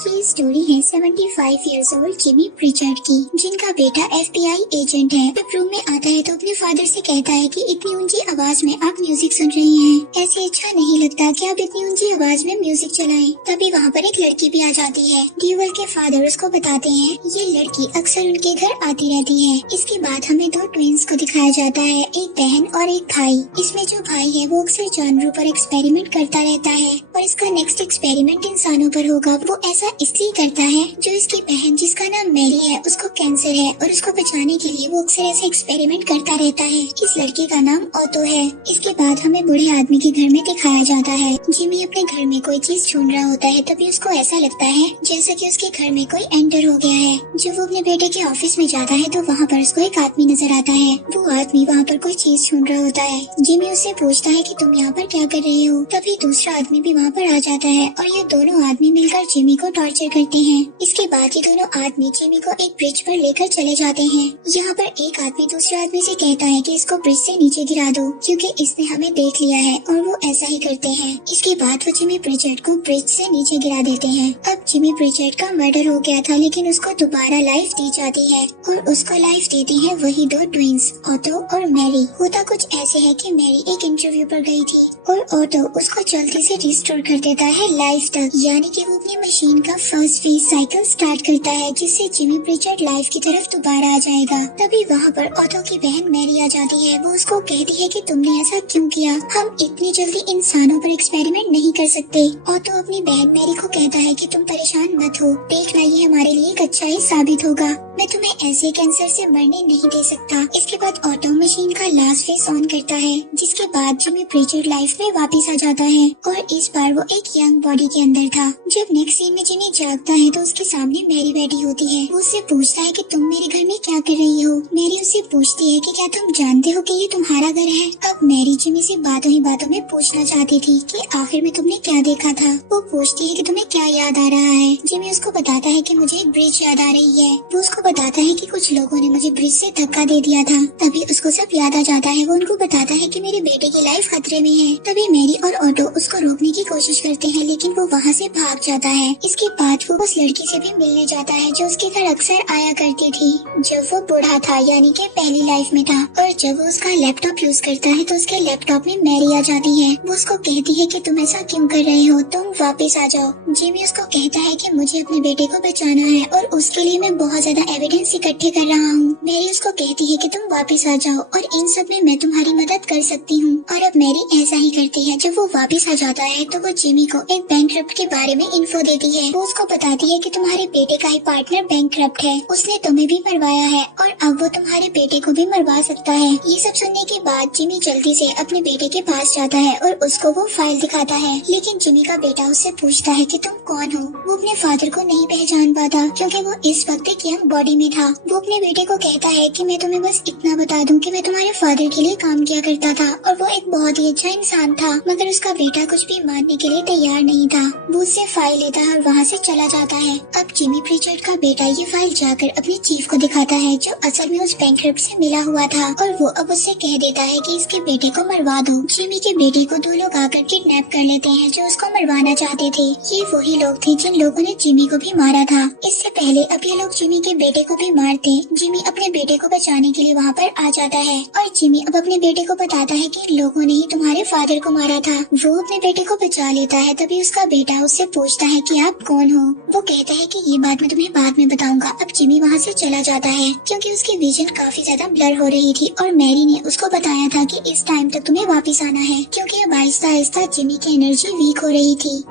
ये स्टोरी है 75 years old Jimmy Pritchard की, जिनका बेटा FBI एजेंट है। जब रूम में आता है तो अपने फादर से कहता है कि इतनी ऊंची आवाज में आप म्यूजिक सुन रही हैं। ऐसे अच्छा नहीं लगता कि आप इतनी ऊंची आवाज में म्यूजिक चलाएं। तभी वहाँ पर एक लड़की भी आ जाती है। ड्यूवल के फादर उसको बताते हैं ये लड़की अक्सर उनके घर आती रहती है। इसके बाद हमें दो ट्विंस को दिखाया जाता है, एक बहन और एक भाई। इसमें जो भाई है वो अक्सर जानवरों पर एक्सपेरिमेंट करता रहता है और इसका नेक्स्ट एक्सपेरिमेंट इंसानों पर होगा। वो ऐसा इसलिए करता है जो इसकी बहन जिसका नाम मैरी है उसको कैंसर है और उसको बचाने के लिए वो अक्सर ऐसे एक्सपेरिमेंट करता रहता है। इस लड़के का नाम ऑटो है। इसके बाद हमें बूढ़े आदमी के घर में दिखाया जाता है। जिमी अपने घर में कोई चीज ढूंढ रहा होता है, तभी उसको ऐसा लगता है जैसे कि उसके घर में कोई एंटर हो गया है। जब वो अपने बेटे के ऑफिस में जाता है तो वहाँ पर उसको एक आदमी नजर आता है। वो आदमी वहाँ पर कोई चीज ढूंढ रहा होता है। जिमी उससे पूछता है कि तुम यहाँ पर क्या कर रहे हो। तभी दूसरा आदमी भी वहाँ पर आ जाता है और ये दोनों आदमी मिलकर जिमी को टॉर्चर करते हैं। इसके बाद ये दोनों आदमी जिमी को एक ब्रिज पर लेकर चले जाते हैं। यहाँ पर एक आदमी दूसरे आदमी से कहता है कि इसको ब्रिज से नीचे गिरा दो क्योंकि इसने हमें देख लिया है, और वो ऐसा ही करते हैं। इसके बाद वो जिमी प्रिचर्ड को ब्रिज से नीचे गिरा देते हैं। अब जिमी प्रिचर्ड का मर्डर हो गया था, लेकिन उसको दोबारा लाइफ दी जाती है और उसको लाइफ देती है वही दो ट्विंस ऑटो और मैरी। होता कुछ ऐसे है कि मैरी एक इंटरव्यू पर गई थी और ऑटो उसको जल्दी से रिस्टोर कर देता है लाइफ तक, यानी कि वो अपनी मशीन का फर्स्ट फेज साइकिल स्टार्ट करता है जिससे जिमी प्रिचर्ड लाइफ की तरफ दोबारा आ जाएगा। तभी वहाँ पर ऑटो की बहन मैरी आ जाती है। वो उसको कहती है कि तुमने ऐसा क्यों किया, हम इतनी जल्दी इंसानों पर एक्सपेरिमेंट नहीं कर सकते। ऑटो अपनी बहन मैरी को कहता है कि तुम परेशान मत हो, देखना ये हमारे लिए एक अच्छा ही साबित होगा। मैं तुम्हें ऐसे कैंसर से मरने नहीं दे सकता। इसके बाद ऑटो मशीन का लास्ट फेस ऑन करता है, जिसके बाद जिमी प्रिचर्ड लाइफ में वापस आ जाता है और इस बार वो एक यंग बॉडी के अंदर था। जब नेक्स्ट सीन में जिमी जागता है तो उसके सामने मैरी बैठी होती है। वो उससे पूछता है कि तुम मेरे घर में क्या कर रही हो। मैरी उससे पूछती है कि क्या तुम जानते हो कि ये तुम्हारा घर है। अब मैरी जिमी से बातों ही बातों में पूछना चाहती थी कि आखिर में तुमने क्या देखा था। वो पूछती है कि तुम्हें क्या याद आ रहा है। जिमी उसको बताता है कि मुझे एक ब्रिज याद आ रही है। वो उसको बताता है कि कुछ लोगों ने मुझे ब्रिज से धक्का दे दिया था। तभी उसको सब याद आ जाता है। वो उनको बताता है कि मेरे बेटे की लाइफ खतरे में है। तभी मैरी और ऑटो उसको रोकने की कोशिश करते हैं, लेकिन वो वहाँ से भाग जाता है। इसके बाद वो उस लड़की से भी मिलने जाता है जो उसके घर अक्सर आया करती थी जब वो बूढ़ा था, यानी कि पहली लाइफ में था। और जब वो उसका लैपटॉप यूज करता है तो उसके लैपटॉप में मैरी आ जाती है। वो उसको कहती है कि तुम ऐसा क्यों कर रहे हो, तुम वापस आ जाओ। जिमी उसको कहता है कि मुझे अपने बेटे को बचाना है और उसके लिए मैं बहुत ज्यादा एविडेंस इकट्ठे कर रहा हूँ। मैरी उसको कहती है कि तुम वापस आ जाओ और इन सब में मैं तुम्हारी मदद कर सकती हूँ। और अब मैरी ऐसा ही करती है। जब वो वापस आ जाता है तो वो जिमी को एक बैंकक्रप्ट के बारे में इन्फो देती है। वो उसको बताती है कि तुम्हारे बेटे का ही पार्टनर बैंकक्रप्ट है, उसने तुम्हें भी मरवाया है और अब वो तुम्हारे बेटे को भी मरवा सकता है। ये सब सुनने के बाद जिमी जल्दी से अपने बेटे के पास जाता है और उसको वो फाइल दिखाता है। लेकिन जिमी का बेटा उससे पूछता है कि तुम कौन हो। वो अपने फादर को नहीं पहचान पाता क्योंकि वो इस वक्त एक यंग बॉडी में था। वो अपने बेटे को कहता है कि मैं तुम्हें बस इतना बता दूं कि मैं तुम्हारे फादर के लिए काम किया करता था और वो एक बहुत ही अच्छा इंसान था, मगर उसका बेटा कुछ भी मानने के लिए तैयार नहीं था। वो उससे फाइल लेता है और वहाँ से चला जाता है। अब जिमी प्रिचर्ड का बेटा ये फाइल जाकर अपने चीफ को दिखाता है जो असल में उस बैंकक्रप्ट से मिला हुआ था, और वो अब उससे कह देता है कि इसके बेटे को मरवा दो। जिमी के बेटे को दो लोग आकर किडनैप कर लेते हैं जो उसको मरवाना चाहते थे। ये वही लोग थे जिन लोगों ने जिमी को भी मारा था। इससे पहले अब ये लोग जिमी के बेटे को भी मारते। जिमी अपने बेटे को बचाने के लिए वहाँ पर आ जाता है और जिमी अब अपने बेटे को बताता है कि इन लोगों ने ही तुम्हारे फादर को मारा था। वो अपने बेटे को बचा लेता है। तभी उसका बेटा उससे पूछता है कि आप कौन हो। वो कहता है कि ये बात मैं तुम्हें बाद में बताऊंगा। अब जिमी वहाँ से चला जाता है क्योंकि उसकी विजन काफी ज्यादा ब्लर हो रही थी और मैरी ने उसको बताया था कि इस टाइम तक तुम्हें वापस आना है क्योंकि अब आहिस्ता आहिस्ता जिमी की एनर्जी वीक हो रही थी।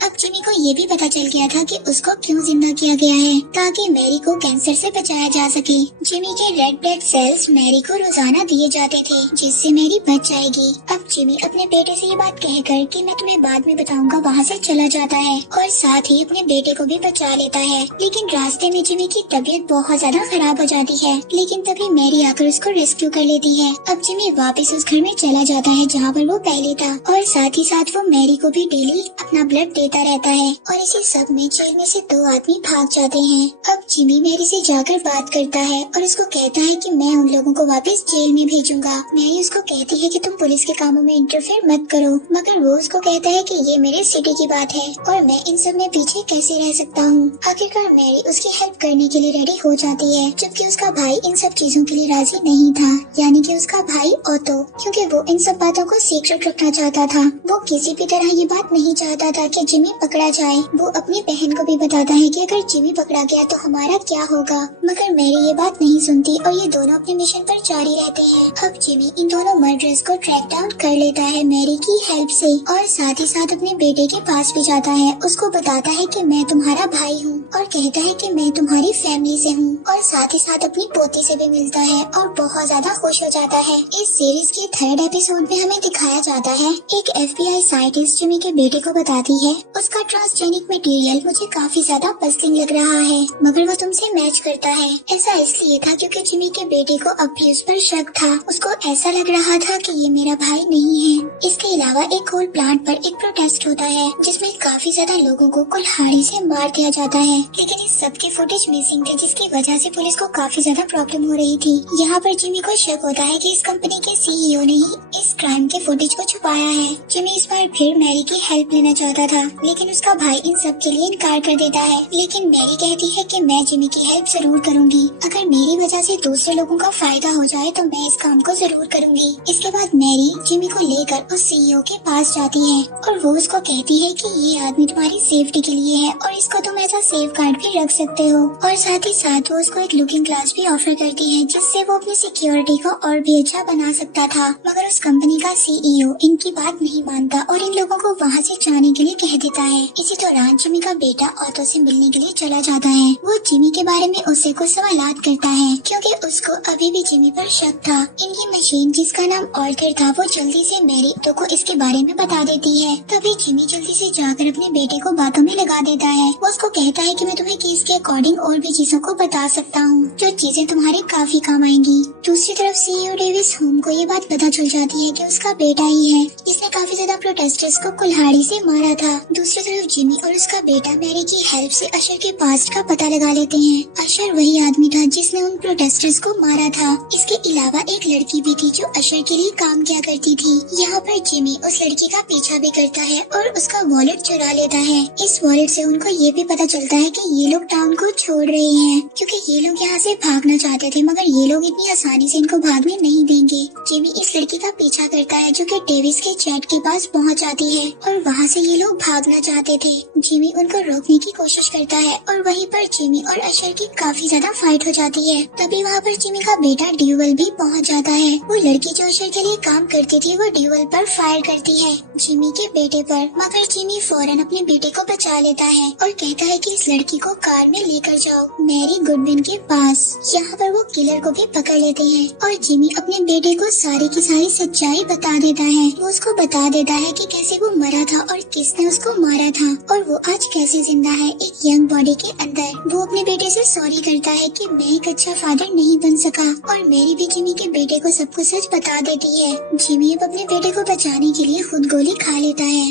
अब जिमी को ये भी पता चल गया था कि उसको क्यों जिंदा किया गया है, ताकि मैरी को कैंसर से बचाया जा सके। जिमी के रेड ब्लड सेल्स मैरी को रोजाना दिए जाते थे जिससे मैरी बच जाएगी। अब जिमी अपने बेटे से ये बात कहकर कि मैं तुम्हें बाद में बताऊंगा वहाँ से चला जाता है और साथ ही अपने बेटे को भी बचा लेता है। लेकिन रास्ते में जिमी की तबीयत बहुत ज्यादा खराब हो जाती है, लेकिन तभी मैरी आकर उसको रेस्क्यू कर लेती है। अब जिमी वापस उस घर में चला जाता है जहाँ पर वो पहले था और साथ ही साथ वो मैरी को भी डेली अपना ब्लड देता रहता है और इसी सब में जेल में से 2 आदमी भाग जाते हैं। अब जिमी मैरी से जाकर बात करता है और उसको कहता है कि मैं उन लोगों को वापस जेल में भेजूंगा। मैरी उसको कहती है कि तुम पुलिस के कामों में इंटरफेयर मत करो, मगर वो उसको कहता है कि ये मेरे सिटी की बात है और मैं इन सब में पीछे कैसे रह सकता हूँ। आखिरकार मैरी उसकी हेल्प करने के लिए रेडी हो जाती है, जबकि उसका भाई इन सब चीजों के लिए राजी नहीं था, यानी कि उसका भाई ओतो, क्योंकि वो इन सब बातों को सीक्रेट रखना चाहता था। वो किसी भी तरह ये बात नहीं चाहता था कि जिमी पकड़ा जाए। वो अपनी बहन को भी बताता है कि अगर जिमी पकड़ा गया तो हमारा क्या होगा, मगर मैरी ये बात नहीं सुनती और ये दोनों अपने मिशन पर जारी रहते हैं। अब जिमी इन दोनों मर्डरर्स को ट्रैक डाउन कर लेता है मैरी की हेल्प से और साथ ही साथ अपने बेटे के पास भी जाता है। उसको बताता है कि मैं तुम्हारा भाई हूँ और कहता है कि मैं तुम्हारी फैमिली से हूँ और साथ ही साथ अपनी पोती से भी मिलता है और बहुत ज्यादा खुश हो जाता है। इस सीरीज के 3rd एपिसोड में हमें दिखाया जाता है एक FBI साइंटिस्ट जिमी के बेटे को बताती है उसका ट्रांसजेनिक मटेरियल मुझे काफी ज्यादा पसलिंग लग रहा है, मगर वो तुमसे मैच करता है। ऐसा इसलिए था क्योंकि जिमी के बेटे को अब्यूज पर शक था। उसको ऐसा लग रहा था कि ये मेरा भाई नहीं है। इसके अलावा एक कोल प्लांट पर एक प्रोटेस्ट होता है जिसमें काफी ज्यादा लोगों को कुल्हाड़ी से मार दिया जाता है, लेकिन इस सब की फुटेज मिसिंग थी, जिसकी वजह से पुलिस को काफी ज्यादा प्रॉब्लम हो रही थी। यहाँ पर जिमी को शक होता है कि इस कंपनी के CEO ने ही इस क्राइम के फुटेज को छुपाया है। जिमी इस बार फिर मैरी की हेल्प लेना चाहता था, लेकिन उसका भाई इन सब के लिए इनकार कर देता है। लेकिन मैरी कहती है कि मैं जिमी की हेल्प जरूर करूंगी। अगर मेरी वजह से दूसरे लोगों का फायदा हो जाए तो मैं इस काम को जरूर करूंगी। इसके बाद मैरी जिमी को लेकर उस CEO के पास जाती है और वो उसको कहती है कि ये आदमी तुम्हारी सेफ्टी के लिए है और इसको तुम ऐसा सेफ गार्ड भी रख सकते हो, और साथ ही साथ वो उसको एक लुकिंग ग्लास भी ऑफर करती है जिससे वो अपनी सिक्योरिटी को और भी अच्छा बना सकता था। मगर उस कंपनी का CEO इनकी बात नहीं मानता और इन लोगों को वहाँ से जाने के लिए कह देता है। इसी दौरान जिमी का बेटा ऑटो से मिलने के लिए चला जाता है। वो जिमी के बारे में उससे कुछ सवालात करता है क्योंकि उसको अभी भी जिमी पर शक था। इनकी मशीन जिसका नाम ऑल्टर था वो जल्दी से मैरी ऑटो को इसके बारे में बता देती है। तभी जिमी जल्दी से जाकर अपने बेटे को बातों में लगा देता है। वो उसको कहता है कि मैं तुम्हें केस के अकॉर्डिंग और भी चीजों को बता सकता हूँ जो चीजें तुम्हारे काफी काम आएंगी। दूसरी तरफ CEO डेविस होम को ये बात पता चल जाती है कि उसका बेटा ही है जिसने काफी ज्यादा प्रोटेस्टर्स को कुल्हाड़ी से मारा था। दूसरी तरफ जिमी और उसका बेटा मैरी की हेल्प से अशर के पास्ट का पता लगा लेते हैं। अशर वही आदमी था जिसने उन प्रोटेस्टर्स को मारा था। इसके अलावा एक लड़की भी थी जो अशर के लिए काम किया करती थी। यहाँ पर जिमी उस लड़की का पीछा भी करता है और उसका वॉलेट चुरा लेता है। इस वॉलेट से उनको ये भी पता चलता है कि ये लोग टाउन को छोड़ रहे हैं क्योंकि ये लोग यहाँ से भागना चाहते थे, मगर ये लोग इतनी आसानी से इनको भागने नहीं देंगे। जिमी इस लड़की का पीछा करता है जो कि डेविस के जेट के पास पहुँच जाती है और वहाँ से ये लोग भागना चाहते थे। जिमी उनको रोकने की कोशिश करता है और वहीं पर जिमी और अशर की काफी ज्यादा फाइट हो जाती है। तभी वहाँ पर जिमी का बेटा ड्यूवल भी पहुँच जाता है। वो लड़की जो अशर के लिए काम करती थी वो ड्यूवल पर फायर करती है, जिमी के बेटे पर, मगर जिमी फौरन अपने बेटे को बचा लेता है और कहता है कि इस लड़की को कार में लेकर जाओ मैरी गुडविन के पास। यहाँ पर वो किलर को भी पकड़ लेते हैं और जिमी अपने बेटे को सारी की सारी सच्चाई बता देता है। वो उसको बता देता है कि कैसे वो मरा था और किसने उसको मारा था और वो आज कैसे जिंदा है एक यंग बॉडी के अंदर। वो अपने बेटे से सॉरी करता है कि मैं एक अच्छा फादर नहीं बन सका और मैरी भी जिमी के बेटे को सब कुछ सच बता देती है। जिमी अब अपने बेटे को बचाने के लिए खुद गोली खा लेता है।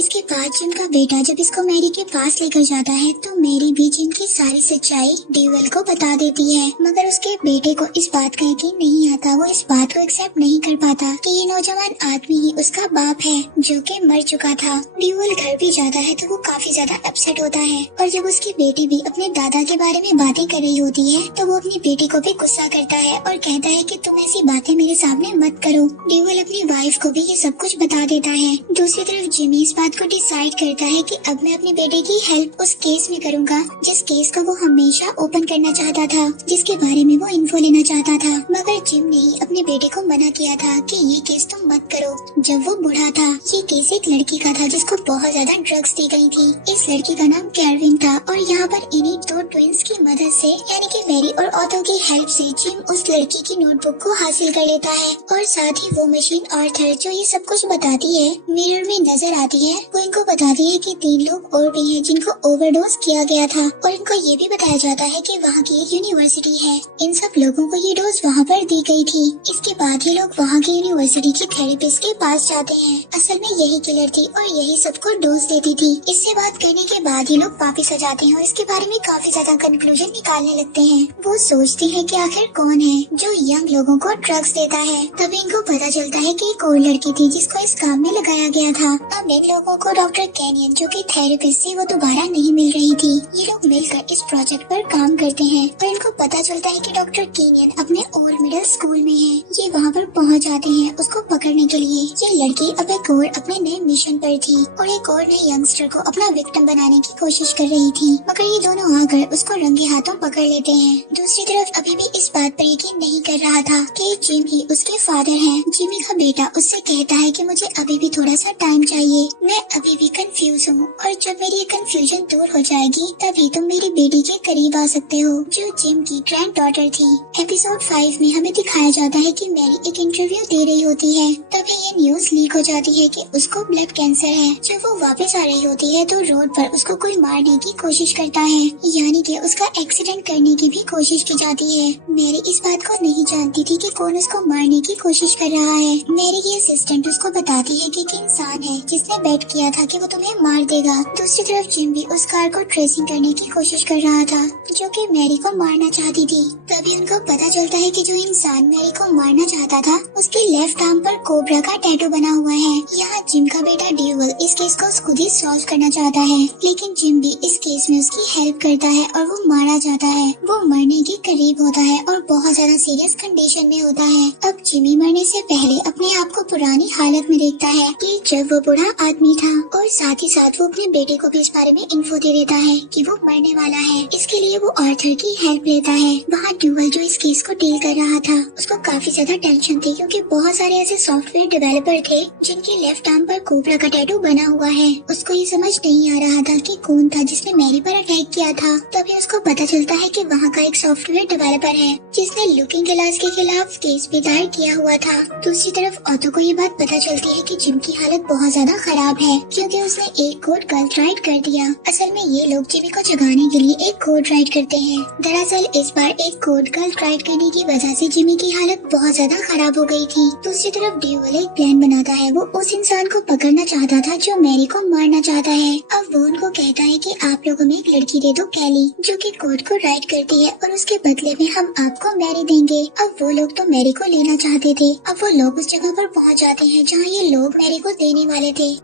इसके बाद जिम का बेटा जब इसको मैरी के पास लेकर जाता है तो मैरी भी जिम की सारी सच्चाई ड्यूवल को बता देती है, मगर उसके बेटे को इस बात का यकीन नहीं आता। वो इस बात को एक्सेप्ट नहीं कर पाता कि ये नौजवान आदमी ही उसका बाप है जो कि मर चुका था। ड्यूवल घर भी जाता है तो वो काफी ज्यादा अपसेट होता है और जब उसकी बेटी भी अपने दादा के बारे में बातें कर रही होती है तो वो अपनी बेटी को भी गुस्सा करता है और कहता है कि तुम ऐसी बातें मेरे सामने मत करो। ड्यूवल अपनी वाइफ को भी ये सब कुछ बता देता है। दूसरी तरफ जिमी इस बात को डिसाइड करता है कि अब मैं अपने बेटे की हेल्प उस केस में करूंगा जिस केस को वो हमेशा ओपन करना चाहता था, जिसके बारे में वो इन्फो लेना चाहता था, मगर जिम ने ही अपने बेटे को मना किया था कि ये केस तुम मत करो। जब वो बूढ़ा था ये केस एक लड़की का था जिसको बहुत ज्यादा ड्रग्स दी गई थी। इस लड़की का नाम कैरविन था और यहाँ पर इन्हीं 2 ट्विंस की मदद से यानी कि मैरी और ऑथो की हेल्प से जिम उस लड़की की नोटबुक को हासिल कर लेता है और साथ ही वो मशीन आर्थर जो ये सब कुछ बताती है मिरर में नजर आती है है वो इनको बताती है कि 3 लोग और भी हैं जिनको ओवरडोज किया गया था, और इनको ये भी बताया जाता है कि वहाँ की एक यूनिवर्सिटी है, इन सब लोगों को ये डोज वहाँ पर दी गई थी। इसके बाद ये लोग वहाँ की यूनिवर्सिटी की थेरेपिस्ट के पास जाते हैं। असल में यही किलर थी और यही सबको डोज देती थी। इससे बात करने के बाद ये लोग वापिस आ जाते हैं और इसके बारे में काफी ज्यादा कंक्लूजन निकालने लगते हैं। वो सोचती है कि आखिर कौन है जो यंग लोगों को ड्रग्स देता है। तभी इनको पता चलता है कि एक और लड़की थी जिसको इस काम में लगाया गया था। अब इन लोगों को डॉक्टर कैनियन जो कि थेरेपिस्ट थी वो दोबारा नहीं मिल रही थी। ये लोग मिलकर इस प्रोजेक्ट पर काम करते हैं और इनको पता चलता है कि डॉक्टर कैनियन अपने ओल्ड मिडिल स्कूल में है। ये वहाँ पर पहुँच जाते हैं उसको पकड़ने के लिए। ये लड़की अब एक और अपने नए मिशन पर थी और एक और नए यंगस्टर को अपना विक्टिम बनाने की कोशिश कर रही थी, मगर ये दोनों आकर उसको रंगे हाथों पकड़ लेते हैं। दूसरी तरफ अभी भी इस बात पर यकीन नहीं कर रहा था कि जिम ही उसके फादर हैं। जिमी का बेटा उससे कहता है कि मुझे अभी भी थोड़ा सा टाइम चाहिए, मैं अभी भी कंफ्यूज हूँ और जब मेरी ये कंफ्यूजन दूर हो जाएगी तभी तुम मेरी बेटी के करीब आ सकते हो जो जिम की ग्रैंड डॉटर थी। एपिसोड 5 में हमें दिखाया जाता है कि मैरी एक इंटरव्यू दे रही होती है, तभी ये न्यूज लीक हो जाती है कि उसको ब्लड कैंसर है। जब वो वापस आ रही होती है तो रोड पर उसको कोई मारने की कोशिश करता है, यानी कि उसका एक्सीडेंट करने की भी कोशिश की जाती है। मैरी इस बात को नहीं जानती थी कि कौन उसको मारने की कोशिश कर रहा है। मैरी की असिस्टेंट उसको बताती है कि एक इंसान है जिसने बेट किया था कि वो तुम्हें मार देगा। दूसरी तरफ जिम भी उस कार को ट्रेसिंग करने की कोशिश कर रहा था जो कि मैरी को मारना चाहती थी। तभी उनको पता चलता है कि जो इंसान मैरी को मारना चाहता था उसके लेफ्ट आर्म पर कोबरा का टैटू बना हुआ है। यहाँ जिम का बेटा ड्यूवल इस केस को खुद ही सॉल्व करना चाहता है, लेकिन जिम भी इस केस में उसकी हेल्प करता है और वो मारा जाता है। वो मरने के करीब होता है और बहुत ज्यादा सीरियस कंडीशन में होता है। अब जिमी मरने से पहले अपने आप को पुरानी हालत में देखता है कि जब वो बूढ़ा आदमी था, और साथ ही साथ वो अपने बेटे को भी इस बारे में इन्फो दे देता है कि वो मरने वाला है। इसके लिए वो आर्थर की हेल्प लेता है। वहाँ ड्यूवल जो इस केस को डील कर रहा था उसको काफी ज्यादा टेंशन थी क्योंकि बहुत सारे ऐसे सॉफ्टवेयर डेवलपर थे जिनके लेफ्ट आर्म पर कोबरा का टैटू बना हुआ है। उसको ये समझ नहीं आ रहा था कि कौन था जिसने मैरी पर अटैक किया था। तभी उसको पता चलता है कि वहाँ का एक सॉफ्टवेयर डेवलपर है जिसने लुकिंग ग्लास के खिलाफ केस भी दायर किया हुआ था। दूसरी तरफ ऑटो को ये बात पता चलती है कि जिम की हालत बहुत ज्यादा खराब है क्योंकि उसने एक कोड गलत राइट कर दिया। असल में ये लोग जिमी को जगाने के लिए एक कोड राइट करते हैं। दरअसल इस बार एक कोड गलत राइट करने की वजह से जिमी की हालत बहुत ज्यादा खराब हो गई थी। दूसरी तरफ ड्यूवल एक प्लान बनाता है। वो उस इंसान को पकड़ना चाहता था जो मैरी को मारना चाहता है। अब वो उनको कहता है कि आप लोगों में एक लड़की दे दो, कैली, जो कि कोड को राइट करती है और उसके बदले में हम आपको मैरी देंगे। अब वो लोग तो मैरी को लेना चाहते थे। अब वो लोग उस जगह पर पहुंच जाते हैं जहाँ ये लोग मैरी को देने वाले थे।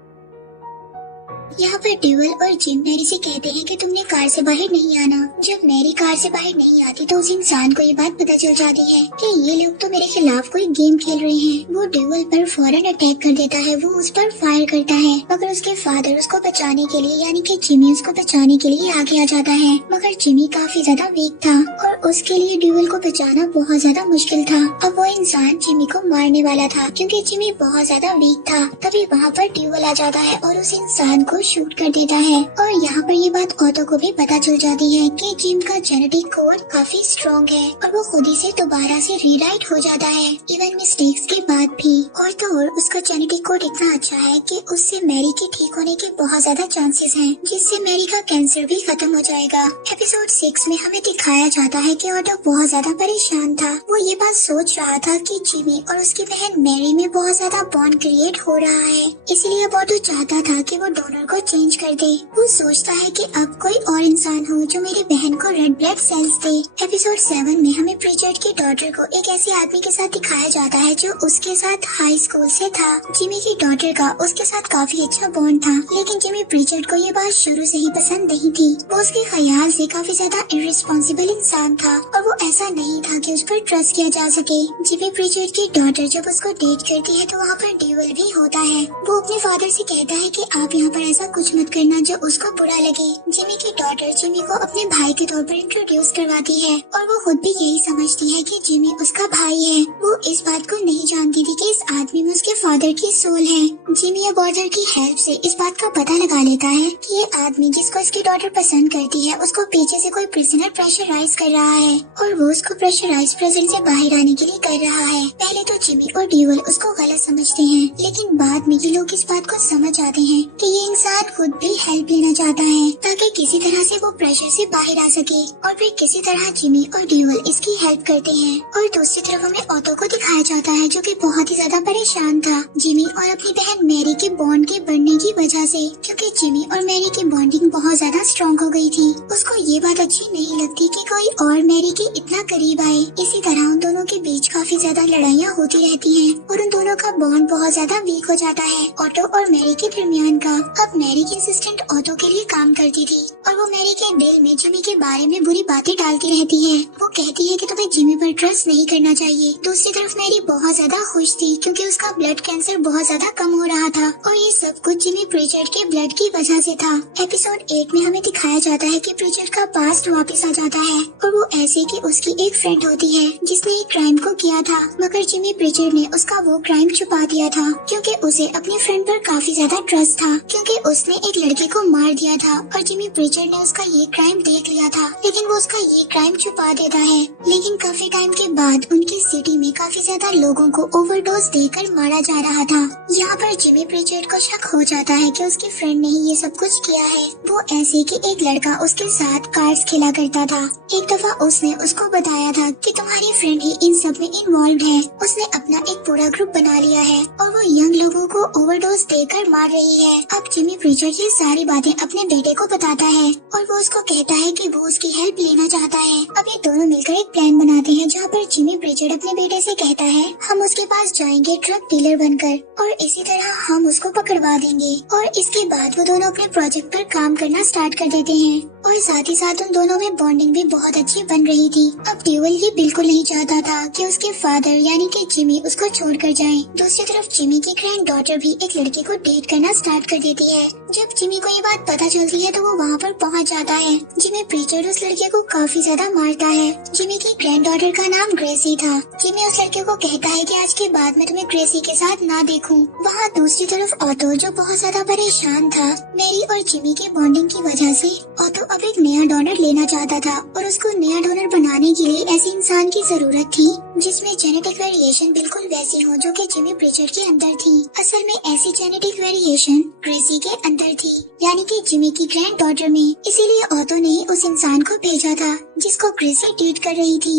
यहाँ पर ड्यूवल और जिम मैरी से कहते हैं कि तुमने कार से बाहर नहीं आना। जब मैरी कार से बाहर नहीं आती तो उस इंसान को ये बात पता चल जाती है कि ये लोग तो मेरे खिलाफ कोई गेम खेल रहे हैं। वो ड्यूवल पर फौरन अटैक कर देता है। वो उस पर फायर करता है, मगर उसके फादर उसको बचाने के लिए यानी कि जिमी उसको बचाने के लिए आगे आ जाता है। मगर जिमी काफी ज्यादा वीक था और उसके लिए ड्यूवल को बचाना बहुत ज्यादा मुश्किल था। अब वो इंसान जिमी को मारने वाला था क्योंकि जिमी बहुत ज्यादा वीक था। तभी वहाँ पर ड्यूवल आ जाता है और उस इंसान को शूट कर देता है। और यहाँ पर ये बात ऑटो को भी पता चल जाती है कि जिम का जेनेटिक कोड काफी स्ट्रॉन्ग है और वो खुद ही से दोबारा से रीराइट हो जाता है, इवन मिस्टेक्स के बाद भी। और तो और उसका जेनेटिक कोड इतना अच्छा है कि उससे मैरी के ठीक होने के बहुत ज्यादा चांसेस हैं, जिससे मैरी का कैंसर भी खत्म हो जाएगा। एपिसोड 6 में हमें दिखाया जाता है कि ऑटो बहुत ज्यादा परेशान था। वो ये बात सोच रहा था कि जिमी और उसकी बहन मैरी में बहुत ज्यादा बॉन्ड क्रिएट हो रहा है, इसलिए अब ऑटो चाहता था कि वो डोनर को चेंज कर दे। वो सोचता है कि अब कोई और इंसान हो जो मेरी बहन को रेड ब्लड सेल्स दे। एपिसोड 7 में हमें प्रिचर्ड की डॉटर को एक ऐसे आदमी के साथ दिखाया जाता है जो उसके साथ हाई स्कूल से था। जिमी की डॉटर का उसके साथ काफी अच्छा बॉन्ड था, लेकिन जिमी प्रिचर्ड को ये बात शुरू से ही पसंद नहीं थी। वो उसके ख्याल से काफी ज्यादा इर्रिस्पॉन्सिबल इंसान था और वो ऐसा नहीं था कि उस पर ट्रस्ट किया जा सके। जिमी प्रिचर्ड की डॉटर जब उसको डेट करती है तो वहाँ पर ड्यूवल भी होता है। वो अपने फादर से कहता है कि आप यहाँ पर ऐसा कुछ मत करना जो उसको बुरा लगे। जिमी की डॉटर जिमी को अपने भाई के तौर पर इंट्रोड्यूस करवाती है और वो खुद भी यही समझती है कि जिमी उसका भाई है। वो इस बात को नहीं जानती थी कि इस आदमी में उसके फादर की सोल है। जिमी अब ऑर्थर की हेल्प से इस बात का पता लगा लेता है कि ये आदमी जिसको इसकी डॉटर पसंद करती है उसको पीछे से कोई प्रिजनर प्रेशराइज कर रहा रहा है और वो उसको प्रेशराइज प्रेजेंट से बाहर आने के लिए कर रहा है। पहले तो जिमी और ड्यूअल उसको गलत समझते हैं, लेकिन बाद में ये लोग इस बात को समझ जाते हैं कि ये इंसान खुद भी हेल्प लेना चाहता है ताकि किसी तरह से वो प्रेशर से बाहर आ सके, और फिर किसी तरह जिमी और ड्यूअल इसकी हेल्प करते हैं। और दूसरी तरफ हमें ऑटो को दिखाया जाता है जो कि बहुत ही ज्यादा परेशान था जिमी और अपनी बहन मैरी के बॉन्ड के बढ़ने की वजह से, क्योंकि जिमी और मैरी की बॉन्डिंग बहुत ज्यादा स्ट्रॉन्ग हो गई थी। उसको ये बात अच्छी नहीं लगती कि कोई और मैरी के इतना करीब आए। इसी तरह उन दोनों के बीच काफी ज्यादा लड़ाइयाँ होती रहती हैं और उन दोनों का बॉन्ड बहुत ज्यादा वीक हो जाता है ऑटो और मैरी के दरमियान का। अब मैरी की असिस्टेंट ऑटो के लिए काम करती थी और वो मैरी के दिल में जिमी के बारे में बुरी बातें डालती रहती है। वो कहती है कि तुम्हें जिमी पर ट्रस्ट नहीं करना चाहिए। दूसरी तरफ मैरी बहुत ज्यादा खुश थी क्योंकि उसका ब्लड कैंसर बहुत ज्यादा कम हो रहा था और ये सब कुछ जिमी प्रिचर्ड के ब्लड की वजह से था। एपिसोड 8 में हमें दिखाया जाता है कि प्रिचर्ड का पास्ट वापस आ जाता है और वो ऐसे कि उसकी एक फ्रेंड होती है जिसने एक क्राइम को किया था, मगर जिमी प्रिचर्ड ने उसका वो क्राइम छुपा दिया था क्योंकि उसे अपनी फ्रेंड पर काफी ज्यादा ट्रस्ट था, क्योंकि उसने एक लड़के को मार दिया था और जिमी प्रिचर्ड ने उसका ये क्राइम देख लिया था, लेकिन वो उसका ये क्राइम छुपा देता है। लेकिन काफी टाइम के बाद उनकी सिटी में काफी ज्यादा लोगों को ओवरडोज देकर मारा जा रहा था। यहाँ पर जिमी प्रिचर्ड को शक हो जाता है कि उसकी फ्रेंड ने ही ये सब कुछ किया है। वो ऐसे कि एक लड़का उसके साथ कार्ड्स खेला करता था। एक दफा उसने उसको बताया था कि तुम्हारी फ्रेंड ही इन सब में इन्वॉल्व है। उसने अपना एक पूरा ग्रुप बना लिया है और वो यंग लोगों को ओवरडोज देकर मार रही है। अब जिमी प्रिचर्ड ये सारी बातें अपने बेटे को बताता है और वो उसको कहता है कि वो उसकी हेल्प लेना चाहता है। अब ये दोनों मिलकर एक प्लान बनाते हैं जहाँ पर जिमी प्रिचर्ड अपने बेटे से कहता है हम उसके पास जाएंगे ड्रग डीलर बनकर और इसी तरह हम उसको पकड़वा देंगे। और इसके बाद वो दोनों अपने प्रोजेक्ट पर काम करना स्टार्ट कर देते हैं और साथ ही साथ उन दोनों में बॉन्डिंग भी बहुत अच्छी बन रही थी। अब ड्यूअल ये बिल्कुल नहीं चाहता था कि उसके फादर यानी कि जिमी उसको छोड़कर जाए। दूसरी तरफ जिमी की ग्रैंड डॉटर भी एक लड़के को डेट करना स्टार्ट कर देती है। जब जिमी को ये बात पता चलती है तो वो वहाँ पर पहुँच जाता है। जिमी प्रिचर्ड उस लड़के को काफी ज्यादा मारता है। जिमी की ग्रैंड डॉटर का नाम ग्रेसी था। जिमी उस लड़के को कहता है कि आज के बाद मैं तुम्हें ग्रेसी के साथ ना देखूं। वहाँ दूसरी तरफ ऑटो जो बहुत ज्यादा परेशान था मैरी और जिमी की बॉन्डिंग की वजह से, ऑटो अब एक नया डोनर लेना चाहता था और उसको नया डोनर बनाने के लिए ऐसे इंसान की जरूरत थी जिसमें जेनेटिक वेरिएशन बिल्कुल वैसी हो जो कि जिमी प्रिचर्ड के अंदर थी। असल में ऐसी जेनेटिक वेरिएशन ग्रेसी के अंदर थी, यानी कि जिमी की ग्रैंड डॉटर में। इसीलिए ऑटो ने उस इंसान को भेजा था जिसको ग्रेसी डेट कर रही थी।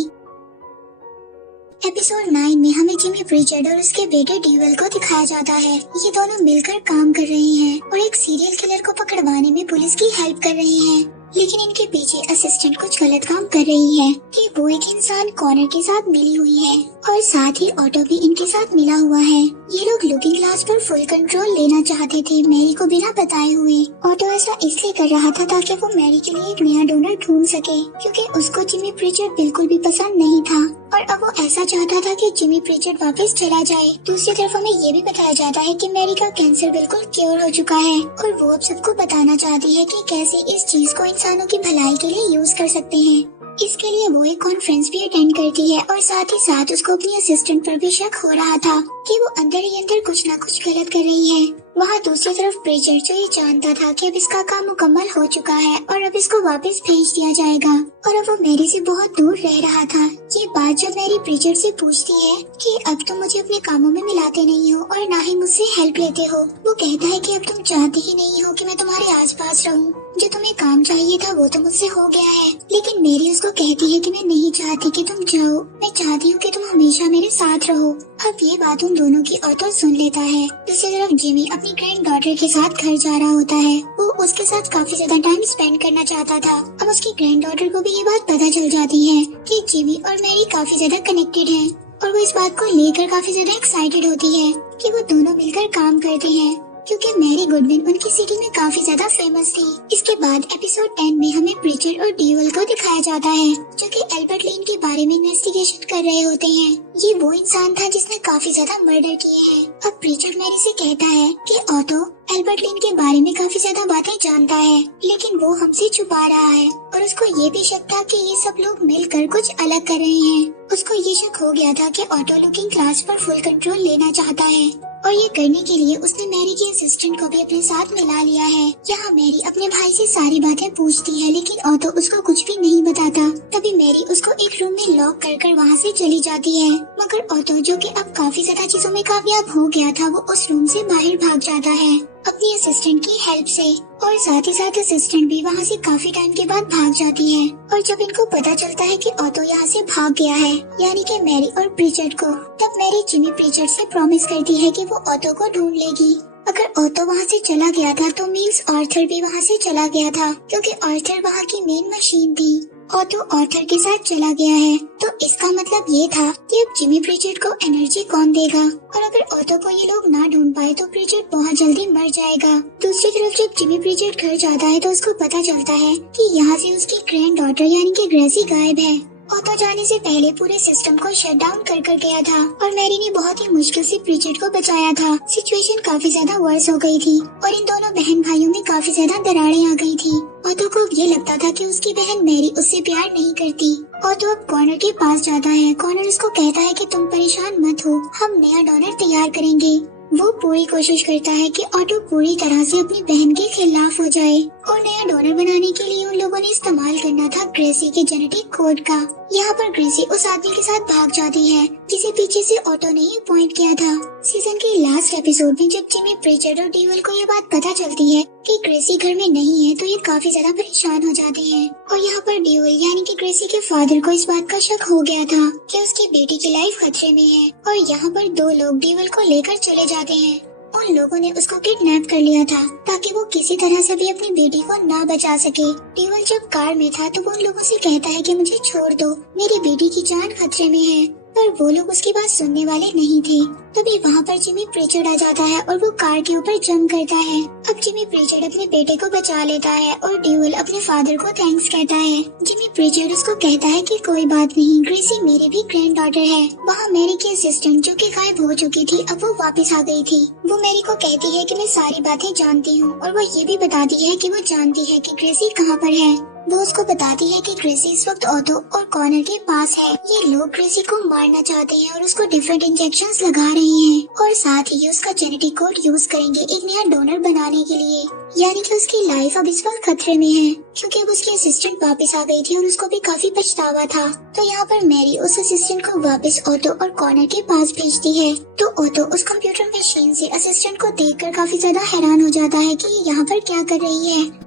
एपिसोड 9 में हमें जिमी प्रिचर्ड और उसके बेटे ड्यूअल को दिखाया जाता है। ये दोनों मिलकर काम कर रहे हैं और एक सीरियल किलर को पकड़वाने में पुलिस की हेल्प कर रहे हैं, लेकिन इनके पीछे असिस्टेंट कुछ गलत काम कर रही है कि वो एक इंसान कॉर्नर के साथ मिली हुई है और साथ ही ऑटो भी इनके साथ मिला हुआ है। ये लोग लुकिंग ग्लास पर फुल कंट्रोल लेना चाहते थे मैरी को बिना बताए हुए। ऑटो ऐसा इसलिए कर रहा था ताकि वो मैरी के लिए एक नया डोनर ढूंढ सके, क्योंकि उसको जिमी प्रिचर्ड बिल्कुल भी पसंद नहीं था और अब वो ऐसा चाहता था कि जिमी प्रिचर्ड वापस चला जाए। दूसरी तरफ हमें ये भी बताया जाता है कि मैरी का कैंसर बिल्कुल क्योर हो चुका है और वो अब सबको बताना चाहती है कि कैसे इस चीज को इंसानों की भलाई के लिए यूज कर सकते हैं। इसके लिए वो एक कॉन्फ्रेंस भी अटेंड करती है और साथ ही साथ उसको अपनी असिस्टेंट पर भी शक हो रहा था कि वो अंदर ही अंदर कुछ न कुछ गलत कर रही है। वहाँ दूसरी तरफ प्रिचर्ड जो ये जानता था कि अब इसका काम मुकम्मल हो चुका है और अब इसको वापस भेज दिया जाएगा और अब वो मैरी से बहुत दूर रह रहा था। ये बात जब मैरी प्रिचर्ड से पूछती है कि अब तुम मुझे अपने कामों में मिलाते नहीं हो और ना ही मुझसे हेल्प लेते हो, वो कहता है कि अब तुम चाहते ही नहीं हो कि मैं तुम्हारे आसपास रहूं। जो तुम्हें काम चाहिए था वो तो मुझसे हो गया है, लेकिन मेरी उसको कहती है कि मैं नहीं चाहती कि तुम जाओ, मैं चाहती हूँ कि तुम हमेशा मेरे साथ रहो। अब ये बात उन दोनों की ऑटो सुन लेता है। दूसरी तरफ जिमी अपनी ग्रैंड डॉटर के साथ घर जा रहा होता है। वो उसके साथ काफी ज्यादा टाइम स्पेंड करना चाहता था। अब उसकी ग्रैंड डॉटर को भी ये बात पता चल जाती है कि जिमी और मैरी काफी ज्यादा कनेक्टेड हैं और वो इस बात को लेकर काफी ज्यादा एक्साइटेड होती है कि वो दोनों मिलकर काम करते हैं, क्योंकि मैरी गुडविन उनकी सिटी में काफी ज्यादा फेमस थी। इसके बाद एपिसोड 10 में हमें प्रिचर्ड और ड्यूअल को दिखाया जाता है जो कि एल्बर्ट लेन के बारे में इन्वेस्टिगेशन कर रहे होते हैं। ये वो इंसान था जिसने काफी ज्यादा मर्डर किए हैं। अब प्रिचर्ड मैरी से कहता है कि ऑटो एल्बर्ट लिन के बारे में काफी ज्यादा बातें जानता है, लेकिन वो हमसे छुपा रहा है और उसको ये भी शक था कि ये सब लोग मिलकर कुछ अलग कर रहे हैं। उसको ये शक हो गया था कि ऑटो लुकिंग क्लास पर फुल कंट्रोल लेना चाहता है और ये करने के लिए उसने मैरी की असिस्टेंट को भी अपने साथ मिला लिया है। यहाँ मैरी अपने भाई से सारी बातें पूछती है, लेकिन ऑटो उसको कुछ भी नहीं बताता। तभी मैरी उसको एक रूम में लॉक कर वहाँ से चली जाती है, मगर ऑटो जो कि अब काफी ज्यादा चीजों में कामयाब हो गया था, वो उस रूम से बाहर भाग जाता है अपनी असिस्टेंट की हेल्प से, और साथ ही साथ असिस्टेंट भी वहाँ से काफी टाइम के बाद भाग जाती है। और जब इनको पता चलता है कि ऑटो यहाँ से भाग गया है, यानी कि मैरी और प्रीचर्ड को, तब मैरी जिमी प्रीचर्ड से प्रॉमिस करती है कि वो ऑटो को ढूंढ लेगी। अगर ऑटो वहाँ से चला गया था तो मीन्स आर्थर भी वहाँ से चला गया था, क्योंकि आर्थर वहाँ की मेन मशीन थी। ऑटो आर्थर के साथ चला गया है, तो इसका मतलब ये था कि अब जिमी प्रीचर्ड को एनर्जी कौन देगा, और अगर ऑटो को ये लोग ना ढूंढ पाए तो प्रीचर्ड बहुत जल्दी मर जाएगा। दूसरी तरफ जब जिमी प्रीचर्ड घर जाता है तो उसको पता चलता है कि यहाँ से उसकी ग्रैंड डॉटर यानी कि ग्रेसी गायब है। ऑटो जाने से पहले पूरे सिस्टम को शट डाउन कर गया था और मैरी ने बहुत ही मुश्किल से प्रीचर्ड को बचाया था। सिचुएशन काफी ज्यादा वर्स हो गई थी और इन दोनों बहन भाइयों में काफी ज्यादा दरारें आ गई थी। ऑटो को ये लगता था कि उसकी बहन मैरी उससे प्यार नहीं करती। ऑटो अब कॉर्नर के पास जाता है। कॉर्नर उसको कहता है कि तुम परेशान मत हो, हम नया डोनर तैयार करेंगे। वो पूरी कोशिश करता है कि ऑटो पूरी तरह से अपनी बहन के खिलाफ हो जाए और नया डोनर बनाने के लिए उन लोगों ने इस्तेमाल करना था ग्रेसी के जेनेटिक कोड का। यहाँ पर ग्रेसी उस आदमी के साथ भाग जाती है जिसे पीछे से ऑटो ने ही पॉइंट किया था। सीजन के लास्ट एपिसोड में जब जिमी प्रीचर्ड और ड्यूअल को ये बात पता चलती है कि ग्रेसी घर में नहीं है, तो ये काफी ज्यादा परेशान हो जाते हैं। और यहाँ पर ड्यूअल यानी कि ग्रेसी के फादर को इस बात का शक हो गया था कि उसकी बेटी की लाइफ खतरे में है, और यहाँ पर दो लोग ड्यूअल को लेकर चले जाते हैं। उन लोगों ने उसको किडनैप कर लिया था ताकि वो किसी तरह से भी अपनी बेटी को ना बचा सके। ड्यूअल जब कार में था तो वो उन लोगों से कहता है कि मुझे छोड़ दो, मेरी बेटी की जान खतरे में है, पर वो लोग उसकी बात सुनने वाले नहीं थे। तभी वहाँ पर जिमी प्रीचर्ड आ जाता है और वो कार के ऊपर जंप करता है। अब जिमी प्रीचर्ड अपने बेटे को बचा लेता है और ड्यूअल अपने फादर को थैंक्स कहता है। जिमी प्रीचर्ड उसको कहता है कि कोई बात नहीं, ग्रेसी मेरी भी ग्रैंड डॉटर है। वहाँ मैरी की असिस्टेंट जो कि गायब हो चुकी थी, अब वो वापस आ गई थी। वो मैरी को कहती है कि मैं सारी बातें जानती हूँ, और वो ये भी बताती है कि वो जानती है कि ग्रेसी कहाँ पर है। वो उसको बताती है कि ग्रेसी इस वक्त ऑटो और कॉर्नर के पास है। ये लोग ग्रेसी को मारना चाहते हैं और उसको डिफरेंट इंजेक्शंस लगा रहे हैं, और साथ ही उसका जेनेटिक कोड यूज करेंगे एक नया डोनर बनाने के लिए। यानी कि उसकी लाइफ अब इस वक्त खतरे में है, क्योंकि अब उसकी असिस्टेंट वापस आ गई थी और उसको भी काफी पछतावा था। तो यहाँ पर मैरी उस असिस्टेंट को वापस ऑटो और कॉर्नर के पास भेजती है। तो ऑटो उस कंप्यूटर मशीन से असिस्टेंट को देखकर काफी ज्यादा हैरान हो जाता है कि ये यहाँ पर क्या कर रही है।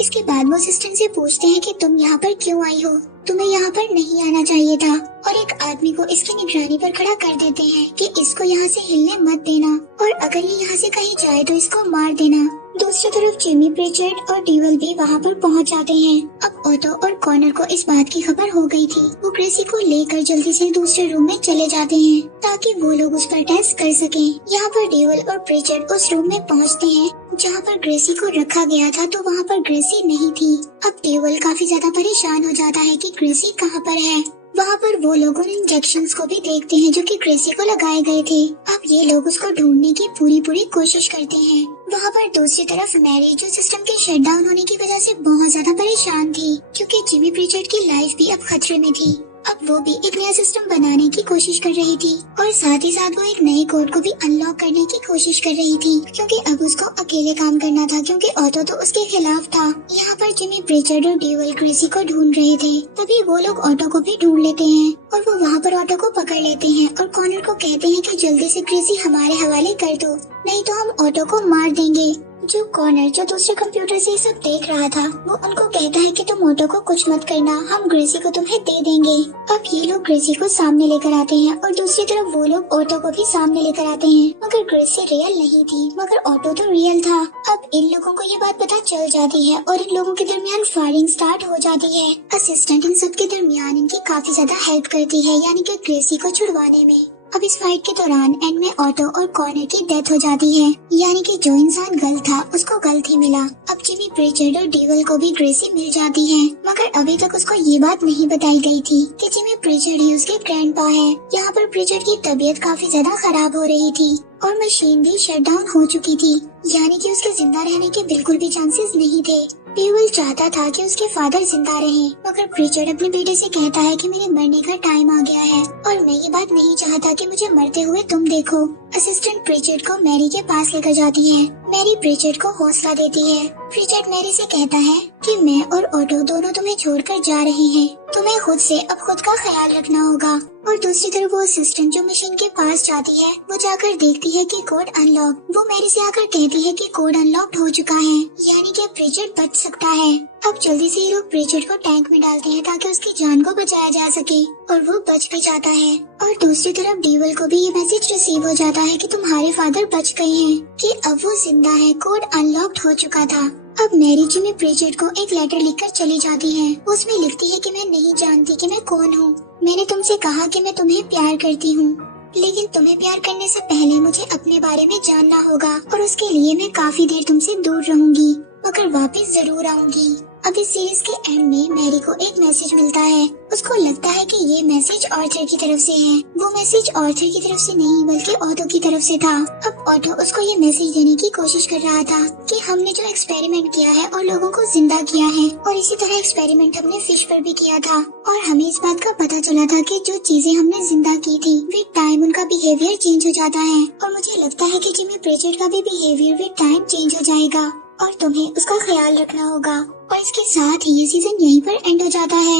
इसके बाद वो असिस्टेंट से पूछते हैं कि तुम यहाँ पर क्यों आई हो, तुम्हें यहाँ पर नहीं आना चाहिए था, और एक आदमी को इसकी निगरानी पर खड़ा कर देते हैं कि इसको यहाँ से हिलने मत देना, और अगर ये यहाँ से कहीं जाए तो इसको मार देना। दूसरी तरफ जिमी प्रीचर्ड और ड्यूअल भी वहाँ पर पहुँच जाते हैं। अब ऑटो और कॉर्नर को इस बात की खबर हो गई थी। वो ग्रेसी को लेकर जल्दी से दूसरे रूम में चले जाते हैं ताकि वो लोग उस पर टेस्ट कर सकें। यहाँ पर ड्यूअल और प्रीचर्ड उस रूम में पहुँचते हैं जहाँ पर ग्रेसी को रखा गया था, तो वहाँ पर ग्रेसी नहीं थी। अब ड्यूअल काफी ज्यादा परेशान हो जाता है कि ग्रेसी कहाँ पर है। वहाँ पर वो लोग उन इंजेक्शंस को भी देखते हैं जो कि ग्रेसी को लगाए गए थे। अब ये लोग उसको ढूंढने की पूरी कोशिश करते हैं। वहाँ पर दूसरी तरफ मैरी जो सिस्टम के शटडाउन होने की वजह से बहुत ज्यादा परेशान थी, क्योंकि जिमी प्रीचर्ड की लाइफ भी अब खतरे में थी। अब वो भी एक नया सिस्टम बनाने की कोशिश कर रही थी, और साथ ही साथ वो एक नए कोड को भी अनलॉक करने की कोशिश कर रही थी, क्योंकि अब उसको अकेले काम करना था, क्योंकि ऑटो तो उसके खिलाफ था। यहाँ पर जिमी प्रीचर्ड और ड्यूअल ग्रेसी को ढूंढ रहे थे, तभी वो लोग ऑटो को भी ढूंढ लेते हैं और वो वहाँ पर ऑटो को पकड़ लेते हैं और कॉर्नर को कहते हैं कि जल्दी से ग्रेसी हमारे हवाले कर दो, नहीं तो हम ऑटो को मार देंगे। जो कॉर्नर जो दूसरे कंप्यूटर से सब देख रहा था, वो उनको कहता है कि तुम ऑटो को कुछ मत करना, हम ग्रेसी को तुम्हें दे देंगे। अब ये लोग ग्रेसी को सामने लेकर आते हैं और दूसरी तरफ वो लोग ऑटो को भी सामने लेकर आते हैं, मगर ग्रेसी रियल नहीं थी, मगर ऑटो तो रियल था। अब इन लोगों को ये बात पता चल जाती है और इन लोगों के दरमियान फायरिंग स्टार्ट हो जाती है। असिस्टेंट इन सब के दरमियान इनकी काफी ज्यादा हेल्प करती है, यानी कि ग्रेसी को छुड़वाने में। अब इस फाइट के दौरान एंड में ऑटो और कॉर्नर की डेथ हो जाती है, यानी कि जो इंसान गलत था उसको गलत ही मिला। अब जिमी प्रिचर्ड और डीवल को भी ग्रेसी मिल जाती है, मगर अभी तक उसको ये बात नहीं बताई गई थी कि जिमी प्रिचर्ड ही उसके ग्रैंडपा है। यहाँ पर प्रिचर्ड की तबीयत काफी ज्यादा खराब हो रही थी और मशीन भी शट डाउन हो चुकी थी, यानी कि उसके जिंदा रहने के बिल्कुल भी चांसेस नहीं थे। डीवल चाहता था कि उसके फादर जिंदा रहें, मगर प्रिचर्ड अपने बेटे से कहता है कि मेरे मरने का टाइम आ गया है और मैं ये बात नहीं चाहता कि मुझे मरते हुए तुम देखो। असिस्टेंट प्रिचर्ड को मैरी के पास लेकर जाती है। मैरी प्रिचर्ड को हौसला देती है। प्रिचर्ड मैरी से कहता है कि मैं और ऑटो दोनों तुम्हें छोड़कर जा रहे हैं, तुम्हें खुद से अब खुद का ख्याल रखना होगा। और दूसरी तरफ वो असिस्टेंट जो मशीन के पास जाती है, वो जाकर देखती है कि कोड अनलॉक। वो मैरी से आकर कहती है कि कोड अनलॉक्ड हो चुका है, यानी कि प्रिचर्ड बच सकता है। अब जल्दी से ये लोग प्रिचर्ड को टैंक में डालते हैं ताकि उसकी जान को बचाया जा सके, और वो बच भी जाता है। और दूसरी तरफ डीवल को भी ये मैसेज रिसीव हो जाता है कि तुम्हारे फादर बच गए हैं, कि अब वो जिंदा है, कोड अनलॉक्ड हो चुका था। अब मैरी जिमी प्रिचर्ड को एक लेटर लिखकर चली जाती है। उसमें लिखती है कि मैं नहीं जानती कि मैं कौन हूँ। मैंने तुमसे कहा कि मैं तुम्हें प्यार करती हूँ, लेकिन तुम्हें प्यार करने से पहले मुझे अपने बारे में जानना होगा, और उसके लिए मैं काफी देर तुमसे दूर रहूंगी, मगर वापस जरूर आऊंगी। अब इस सीरीज के एंड में मैरी को एक मैसेज मिलता है। उसको लगता है कि ये मैसेज ऑर्थर की तरफ से है। वो मैसेज ऑर्थर की तरफ से नहीं बल्कि ऑटो की तरफ से था। अब ऑटो उसको ये मैसेज देने की कोशिश कर रहा था कि हमने जो एक्सपेरिमेंट किया है और लोगों को जिंदा किया है, और इसी तरह एक्सपेरिमेंट हमने फिश पर भी किया था, और हमें इस बात का पता चला था कि जो चीजें हमने जिंदा की थी विद टाइम उनका बिहेवियर चेंज हो जाता है, और मुझे लगता है कि जिमी प्रिचर्ड का भी बिहेवियर विद टाइम चेंज हो जाएगा और तुम्हें उसका ख्याल रखना होगा। और इसके साथ ही ये सीजन यहीं पर एंड हो जाता है।